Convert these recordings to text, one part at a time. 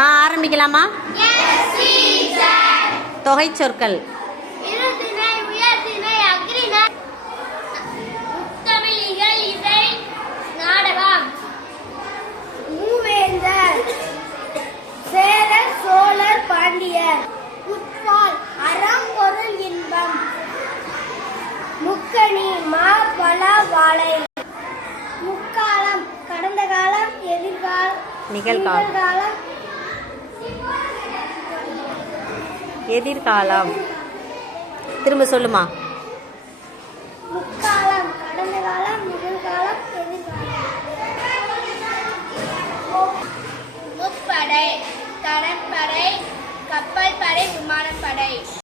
மா ஆரம்பிக்கலாமா? தொகை சொற்கள் பாண்டியர் குற்றால் அறம் பொருள் இன்பம் முக்கணி மா பல வாழை முக்காலம் கடந்த காலம் எதிர்காலம் நிகழ்காலம். எதிர்காலம். திரும்ப சொல்லுமா. முக்காலம் முப்படை கடற்படை கப்பல் படை விமானப்படை.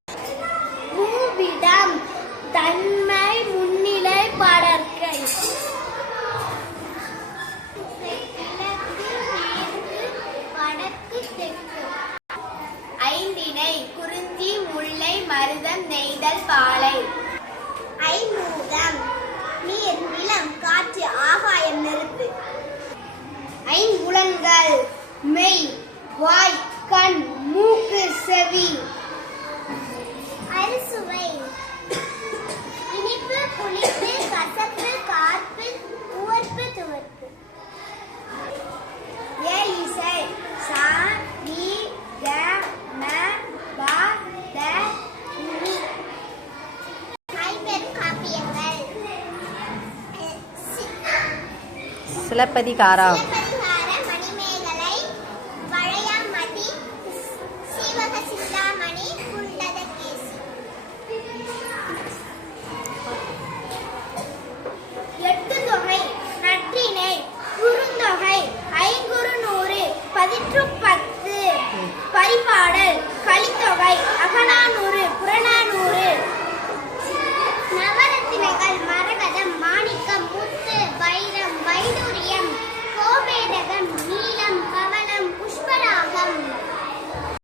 மருதம் நெய்தல் பாலை. ஐமூகம் நீர் நிலம் காற்று ஆகாயம் நெருப்பு. ஐம்புலன்கள் மெய் வாய் கண் மூக்கு செவி. சிலப்பதிகாரா மணிமேகலை வளையாமதி சீவக சிந்தாமணி